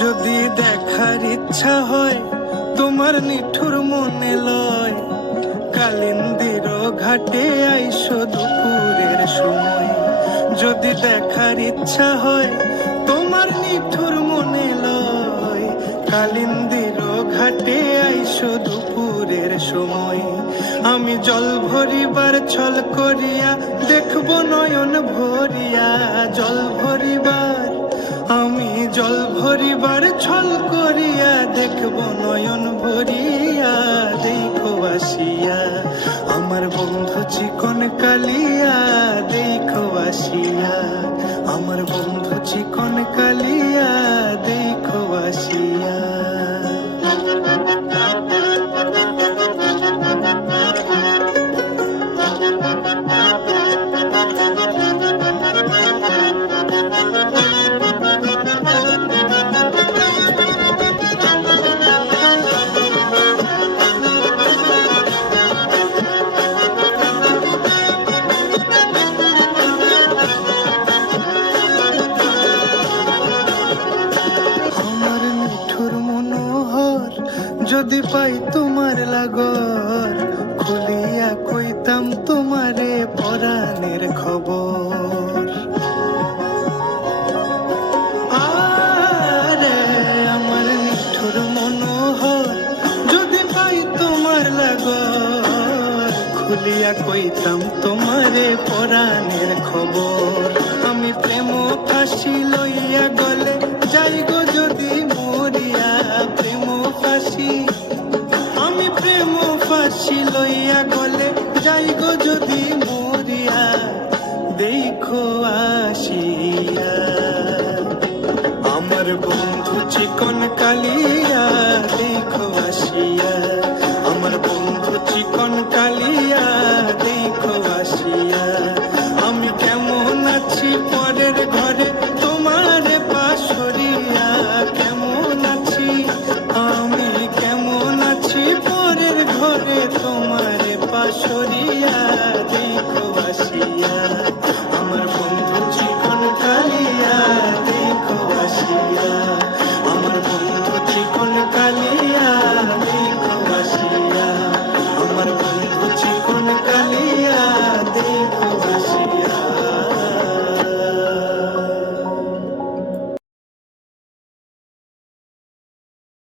যদি দেখার ইচ্ছা হয় তোমার নিঠুর মনে লয়, কালিন্দির ঘাটে আইসো দুপুরের সময়। যদি দেখার ইচ্ছা হয় তোমার নিঠুর মনে লয়, কালিন্দির ঘাটে আইসো দুপুরের সময়। আমি জল ভরিবার ছল করিয়া দেখবো নয়ন ভরিয়া, জল ভরিবার আমি জল ভরিবার ছল করিয়া দেখবো নয়ন ভরিয়া। দেখো আসিয়া আমার বন্ধু চিকন কালিয়া, দেখো আসিয়া আমার বন্ধু চিকন কালিয়া, দেখো আসিয়া। যদি পাই তোমার লাগর, খুলিয়া কইতাম তোমারে পরাণের খবর। আরে আমার নিঠুর মনোহর, যদি পাই তোমার লাগর, খুলিয়া কইতাম তোমারে পরাণের খবর। আমি প্রেম ফাঁসি লইয়া গলে যাই গো যদি মরিয়া, প্রেম ফাঁসি আমি প্রেম ফাঁসি লইয়া গলে যাই গো যদি মরিয়া। দেখো আসিয়া আমার বন্ধু চিকন